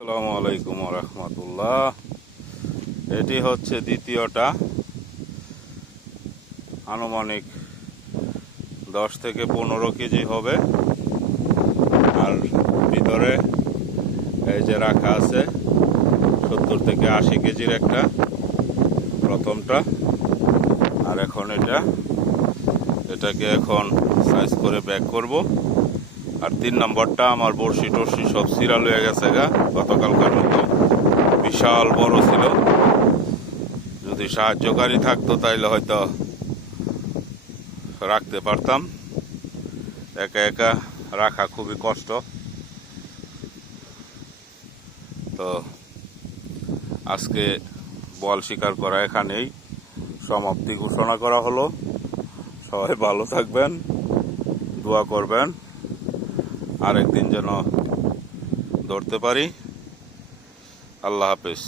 আসসালামু আলাইকুম রহমতুল্লাহ। এটি হচ্ছে দ্বিতীয়টা, আনুমানিক 10 থেকে 15 কেজি হবে। আর ভিতরে এই যে রাখা আছে 70 থেকে 80 কেজির একটা, প্রথমটা। আর এখন এটাকে এখন সাইজ করে ব্যাক করব। আর 3 নম্বরটা আমার বড়শি টর্শি সব সিরাল হয়ে গেছে গা, গতকালকার মতো বিশাল বড় ছিল। যদি সাহায্যকারী থাকতো তাইলে হয়তো রাখতে পারতাম, একা একা রাখা খুবই কষ্ট। তো আজকে বল শিকার করা এখানেই সমাপ্তি ঘোষণা করা হলো। সবাই ভালো থাকবেন, দোয়া করবেন আরেকদিন যেন ধরতে পারি। আল্লাহ হাফেজ।